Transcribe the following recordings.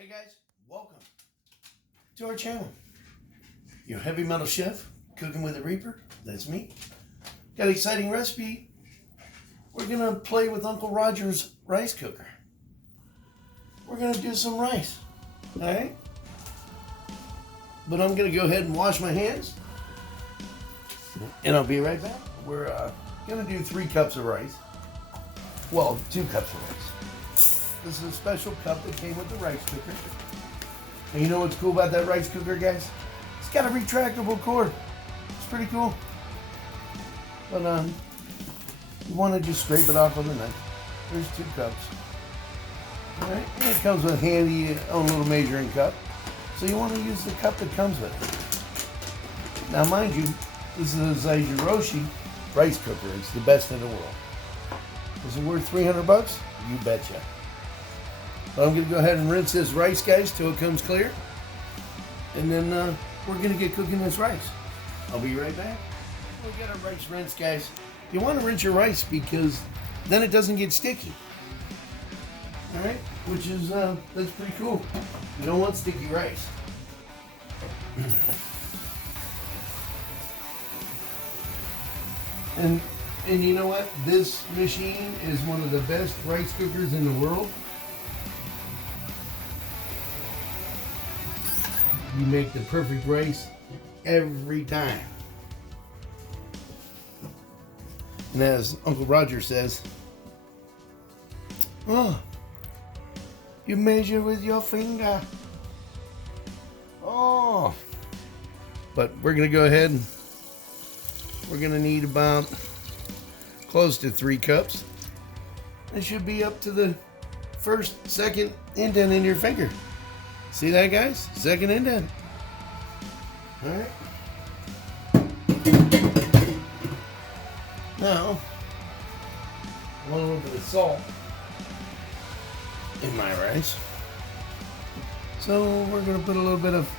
Hey guys, welcome to our channel. Your heavy metal chef, cooking with a reaper, that's me. Got an exciting recipe. We're gonna play with Uncle Rodger's rice cooker. We're gonna do some rice, all right? But I'm gonna go ahead and wash my hands and I'll be right back. We're gonna do 3 cups of rice. Well, 2 cups of rice. This is a special cup that came with the rice cooker. And you know what's cool about that rice cooker, guys? It's got a retractable cord. It's pretty cool. But you want to just scrape it off with a knife. There's 2 cups. All right, and it comes with a handy own little measuring cup. So you want to use the cup that comes with it. Now, mind you, this is a Zaijiroshi rice cooker. It's the best in the world. Is it worth $300? You betcha. But I'm going to go ahead and rinse this rice, guys, till it comes clear. And then we're going to get cooking this rice. I'll be right back. We'll get our rice rinsed, guys. You want to rinse your rice because then it doesn't get sticky. All right? Which is, that's pretty cool. You don't want sticky rice. And you know what? This machine is one of the best rice cookers in the world. You make the perfect rice every time. And as Uncle Rodger says, oh, you measure with your finger. Oh. But we're going to go ahead and we're going to need about close to 3 cups. It should be up to the first, second indent in your finger. See that, guys? Second indent. All right. Now, I want a little bit of salt in my rice. So we're going to put a little bit of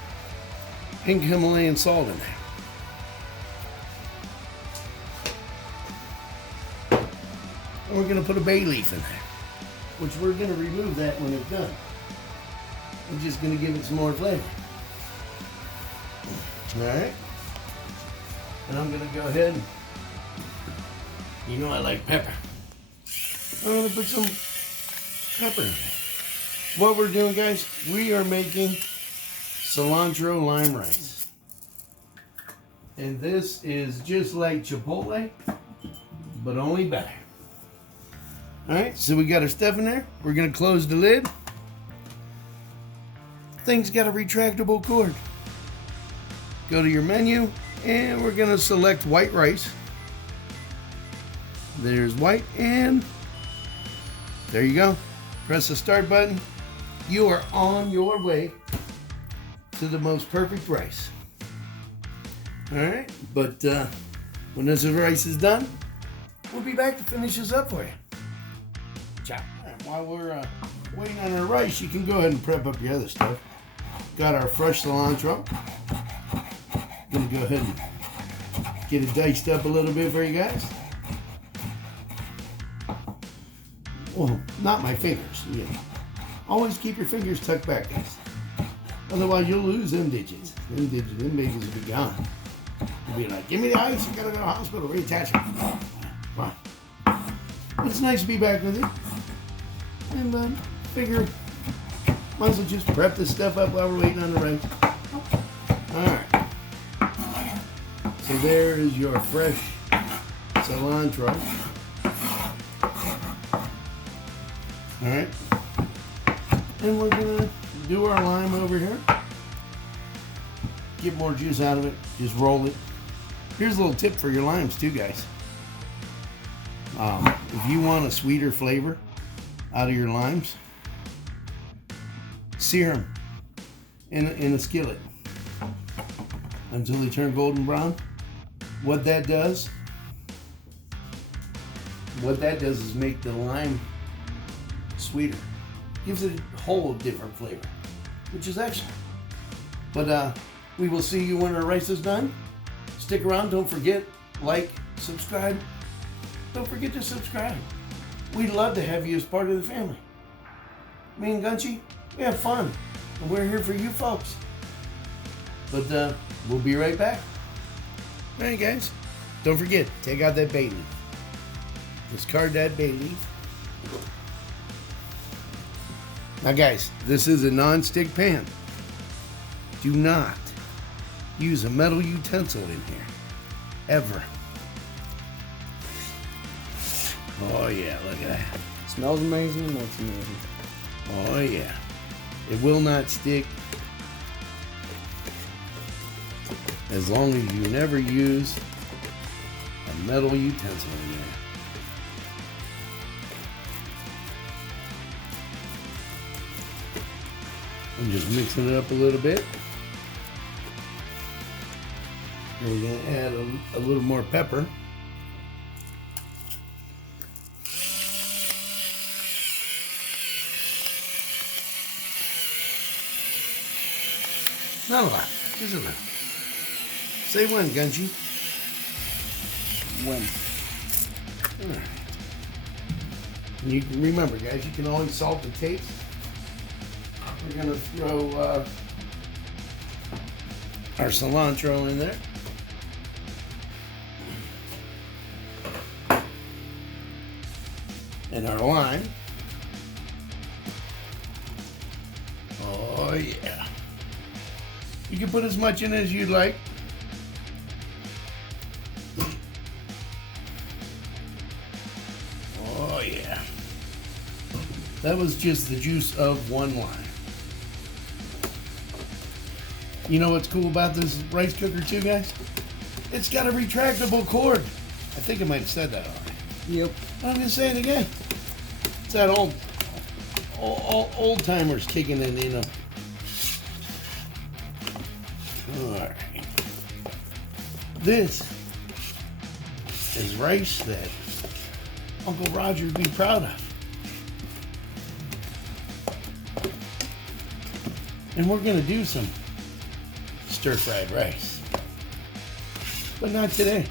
pink Himalayan salt in there. And we're going to put a bay leaf in there, which we're going to remove that when it's done. I'm just going to give it some more flavor. All right. And I'm going to go ahead and, you know I like pepper. I'm going to put some pepper in there. What we're doing, guys, we are making cilantro lime rice. And this is just like Chipotle, but only better. All right, so we got our stuff in there. We're going to close the lid. Thing's got a retractable cord. Go to your menu, and we're going to select white rice. There's white, and there you go. Press the start button. You are on your way to the most perfect rice. All right, but when this rice is done, we'll be back to finish this up for you. Ciao. And while we're waiting on our rice, you can go ahead and prep up your other stuff. Got our fresh cilantro. Gonna go ahead and get it diced up a little bit for you guys. Well, not my fingers. You know. Always keep your fingers tucked back, guys. Otherwise, you'll lose them digits. Them babies will be gone. You'll be like, give me the ice. I gotta go to the hospital. Reattach them. Come on. It's nice to be back with you. And figure. Might as well just prep this stuff up while we're waiting on the rice. Alright. So there is your fresh cilantro. Alright. And we're going to do our lime over here. Get more juice out of it. Just roll it. Here's a little tip for your limes too, guys. If you want a sweeter flavor out of your limes, sear them in a skillet until they turn golden brown. What that does is make the lime sweeter. Gives it a whole different flavor, which is excellent. But we will see you when our rice is done. Stick around. Don't forget, like, subscribe. Don't forget to subscribe. We'd love to have you as part of the family. Me and Gunchi, we have fun. And we're here for you folks. But we'll be right back. All right, guys. Don't forget, take out that bay leaf. Discard that bay leaf. Now, guys, this is a non-stick pan. Do not use a metal utensil in here. Ever. Oh, yeah, look at that. Smells amazing and looks amazing. Oh, yeah. It will not stick as long as you never use a metal utensil in there. I'm just mixing it up a little bit. We're going to add a little more pepper. Not a lot, just a little. Say when, Gunji. When? All right. And you can remember, guys, you can always salt the taste. We're gonna throw our cilantro in there. And our lime. Oh yeah. You can put as much in as you'd like. Oh yeah. That was just the juice of one lime. You know what's cool about this rice cooker too, guys? It's got a retractable cord. I think I might have said that already. Yep. I'm gonna say it again. It's that old timers kicking in, you know. All right. This is rice that Uncle Rodger would be proud of. And we're gonna do some stir-fried rice. But not today.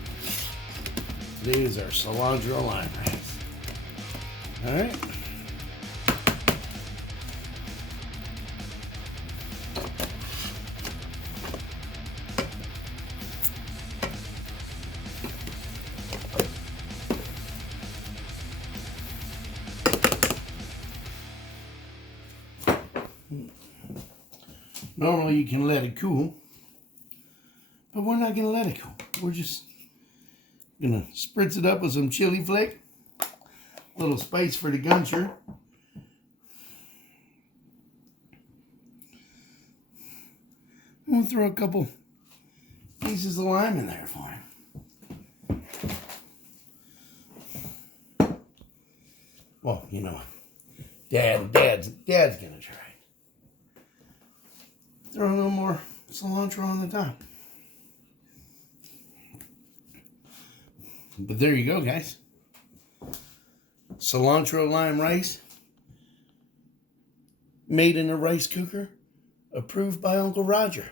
Today is our cilantro lime rice. All right. Normally you can let it cool, but we're not gonna let it cool. We're just gonna spritz it up with some chili flake, a little spice for the guncher. We'll throw a couple pieces of lime in there for him. Well, you know, Dad's gonna try. Throw a little more cilantro on the top. But there you go, guys. Cilantro lime rice. Made in a rice cooker. Approved by Uncle Rodger.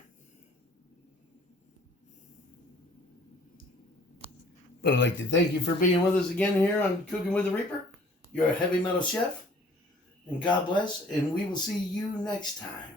But I'd like to thank you for being with us again here on Cooking with the Reaper. You're a heavy metal chef. And God bless. And we will see you next time.